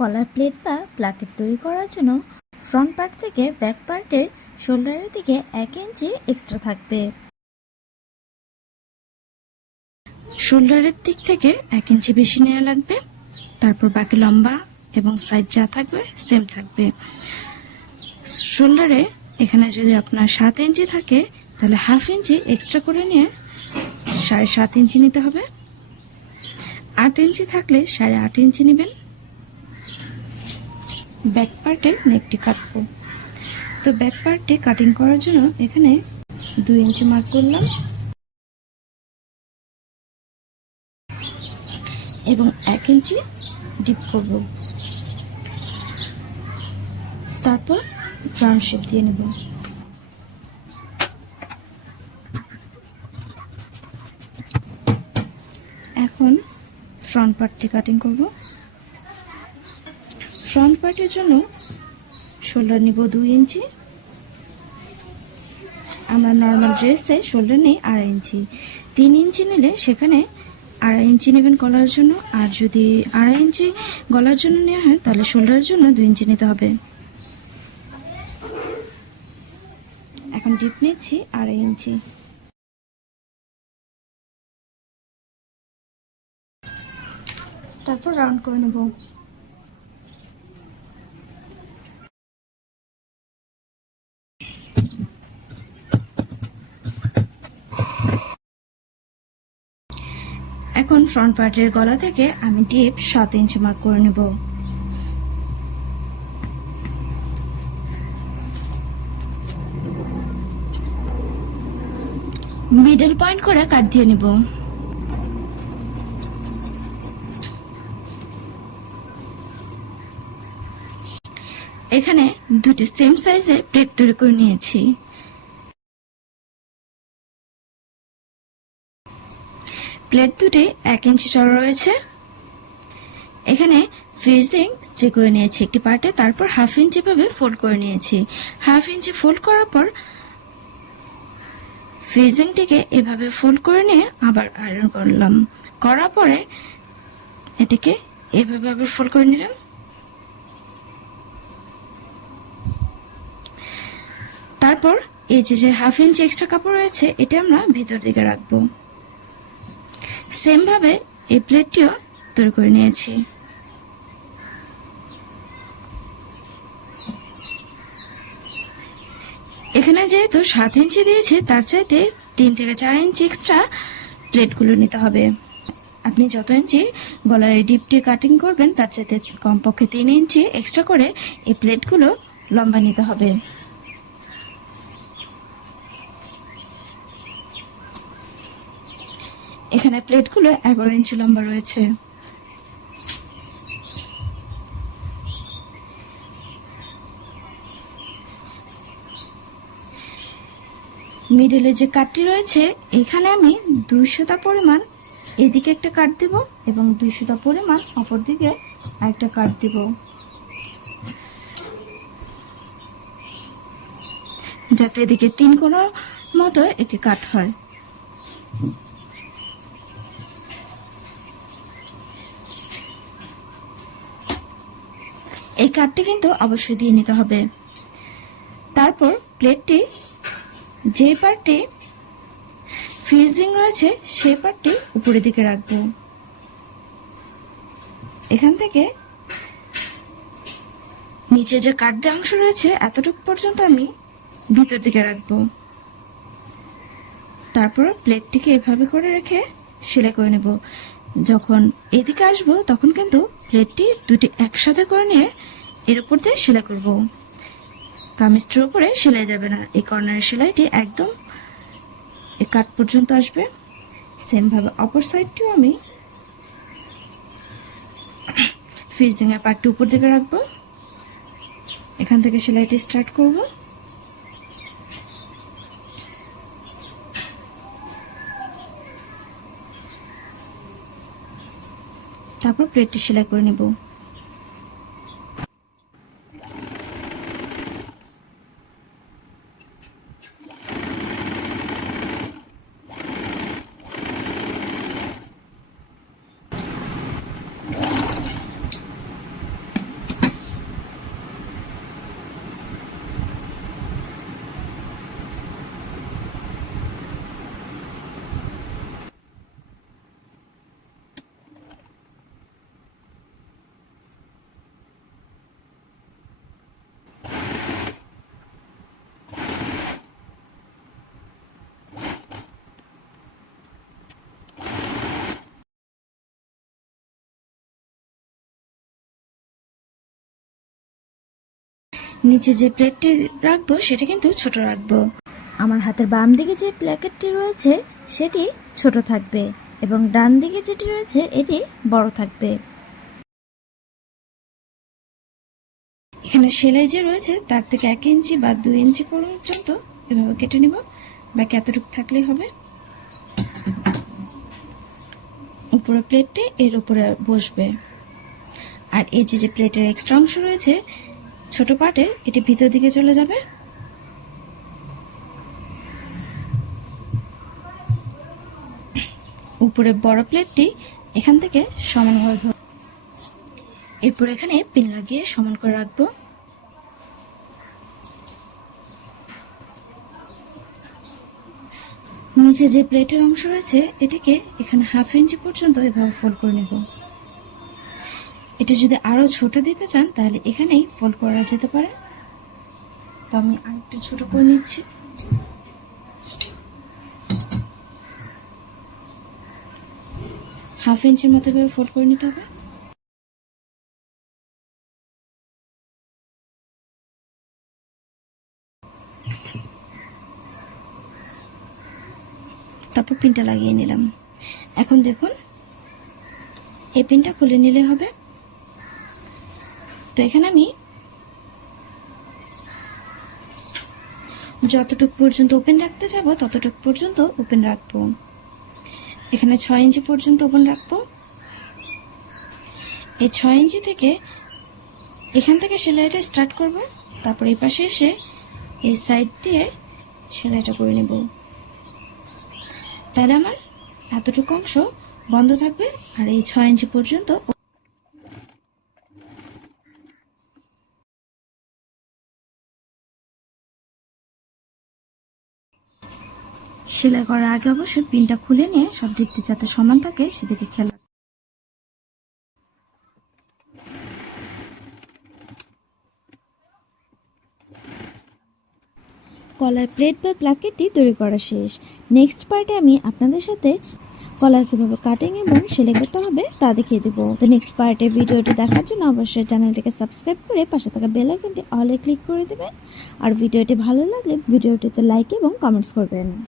কলার plate বা placket তৈরি করার জন্য ফ্রন্ট পার্ট থেকে ব্যাক পার্টে শোল্ডারের দিকে এক ইঞ্চি এক্সট্রা থাকবে। শোল্ডারের দিক থেকে এক ইঞ্চি বেশি নেওয়া লাগবে। তারপর বাকি লম্বা এবং সাইড যা থাকবে সেম থাকবে। শোল্ডারে এখানে যদি আপনার সাত ইঞ্চি থাকে, তাহলে হাফ ইঞ্চি এক্সট্রা করে নিয়ে সাড়ে সাত ইঞ্চি নিতে হবে। আট ইঞ্চি থাকলে সাড়ে আট ইঞ্চি নেবেন। ব্যাক পার্টে নেকটি কাটবো তো ব্যাক পার্টটি কাটিং করার জন্য এখানে দুই ইঞ্চি মার্ক করলাম। এবং এক ইঞ্চি ডিপ করব। তারপর ব্রাউন শেপ দিয়ে নেব। এখন ফ্রন্ট পার্টটি কাটিং করব। ফ্রন্ট পার্টের জন্য শোল্ডার নিব দুই ইঞ্চি। আমরা নর্মাল ড্রেসে শোল্ডার নেই আড়াই ইঞ্চি। তিন ইঞ্চি নিলে সেখানে আড়াই ইঞ্চি নেবেন গলার জন্য। আর যদি আড়াই ইঞ্চি গলার জন্য নেওয়া হয়, তাহলে শোল্ডারের জন্য দুই ইঞ্চি নিতে হবে। এখন ডিপ নিচ্ছি আড়াই ইঞ্চি। তারপর রাউন্ড করে নেব। এখন ফ্রন্ট পার্টের গলা থেকে আমি ডিপ সাত ইঞ্চি মার্ক করে নেব। মিডল পয়েন্ট করে কাট দিয়ে নেব। এখানে দুটি সেম সাইজের প্লেট তৈরি করে নিয়েছি। প্লেট দুটি এক ইঞ্চি চড়া রয়েছে। এখানে ফিজিং স্ট্রি করে নিয়েছি একটি পার্টে, তারপর হাফ ইঞ্চি ভাবে ফোল্ড করে নিয়েছি। হাফ ইঞ্চি ফোল্ড করার পর ফিজিংটিকে এভাবে ফোল্ড করে নিয়ে আবার আয়রন করলাম। করার পরে এটিকে এভাবে আবার ফোল্ড করে নিলাম। তারপর এই যে যে হাফ ইঞ্চি এক্সট্রা কাপড় রয়েছে, এটা আমরা ভিতর দিকে রাখব। সেম ভাবে এই প্লেটটিও তৈরি করে নিয়েছি। এখানে যেহেতু সাত ইঞ্চি দিয়েছি, তার চাইতে তিন থেকে চার ইঞ্চি এক্সট্রা প্লেটগুলো নিতে হবে। আপনি যত ইঞ্চি গলার এই ডিপটি কাটিং করবেন, তার চাইতে কমপক্ষে তিন ইঞ্চি এক্সট্রা করে এই প্লেটগুলো লম্বা নিতে হবে। এখানে প্লেটগুলো এগারো ইঞ্চি লম্বা রয়েছে। মিডলে যে কাটটি রয়েছে, এখানে আমি দুইশোটা পরিমাণ এদিকে একটা কাট দিব এবং দুইশোটা পরিমাণ অপর দিকে আরেকটা কাট দিব। যাতে এদিকে তিন কোনো মতো একে কাট হয়। এই কাঠটি কিন্তু অবশ্যই দিয়ে নিতে হবে। তারপর প্লেটটি, যে পার্টটি ফ্রিজিং রয়েছে, সেই পার্টটি উপরের দিকে রাখব। এখান থেকে নিচে যে দেওয়া অংশ রয়েছে, এতটুকু পর্যন্ত আমি ভিতর দিকে রাখব। তারপর প্লেটটিকে এভাবে করে রেখে সেলাই করে নেব। যখন এদিকে আসব, তখন কিন্তু প্লেটটি দুটি একসাথে করে নিয়ে এর উপর দিয়ে সেলাই করব। কামিজটির উপরে সেলাই যাবে না। এই কর্নারের সেলাইটি একদম কাট পর্যন্ত আসবে। সেম ভাবে অপর সাইডটিও আমি ফিজিং এর পার্টটি উপর দিকে রাখব। এখান থেকে সেলাইটি স্টার্ট করব। তারপর প্লেটটি সেলাই করে নেব। নিচে যে প্লেটটি রাখব, সেটা কিন্তু ছোট রাখব। আমার হাতের বাম দিকে যে প্ল্যাকেটটি রয়েছে, সেটি ছোট থাকবে এবং ডান দিকে যেটি রয়েছে, এটি বড় থাকবে। এখানে সেলাই যে রয়েছে, তার থেকে এক ইঞ্চি বা দুই ইঞ্চি পর্যন্ত এভাবে কেটে নিব। বাকি এতটুকু থাকলেই হবে। উপরে প্লেটটি এর উপরে বসবে। আর এই যে যে প্লেটের এক্সট্রা অংশ রয়েছে ছোট পার্টের এটি ভিতর দিকে চলে যাবে। উপরে বড় প্লেটটি এখান থেকে সমানভাবে ধর এরপর এখানে পিন লাগিয়ে সমান করে রাখব। নিচে যে প্লেটের অংশ রয়েছে, এটিকে এখানে হাফ ইঞ্চি পর্যন্ত এভাবে ফোল্ড করে নেব। এটা যদি আরও ছোট দিতে চান, তাহলে এখানেই ফোল্ড করা যেতে পারে। তো আমি আরেকটু ছোট করে নিচ্ছি। হাফ ইঞ্চির মতো করে ফোল্ড করে নিতে হবে। তারপর পিনটা লাগিয়ে নিলাম। এখন দেখুন, এই পিনটা খুলে নিলে হবে। তো এখানে আমি যতটুক পর্যন্ত ওপেন রাখতে যাব, ততটুক পর্যন্ত ওপেন রাখব। এখানে ছয় ইঞ্চি পর্যন্ত ওপেন রাখব। এই ছয় ইঞ্চি থেকে এখান থেকে সেলাইটা স্টার্ট করব। তারপর এই পাশে এসে এই সাইড দিয়ে সেলাইটা করে নেব। তাহলে আমার এতটুকু অংশ বন্ধ থাকবে আর এই ছয় ইঞ্চি পর্যন্ত সেলাই করার আগে অবশ্যই পিনটা খুলে নিয়ে সব দিক যাতে সমান থাকে, সেদিকে রাখতে কলার প্লেট বা প্লাকেটটি তৈরি করা শেষ। নেক্সট পার্টে আমি আপনাদের সাথে কলার কীভাবে কাটিং এবং সেলাই করতে হবে তা দেখিয়ে দেবো। তো নেক্সট পার্টে ভিডিওটি দেখার জন্য অবশ্যই চ্যানেলটিকে সাবস্ক্রাইব করে পাশে থাকা বেল আইকনটি অলে ক্লিক করে দেবেন। আর ভিডিওটি ভালো লাগলে ভিডিওটিতে লাইক এবং কমেন্টস করবেন।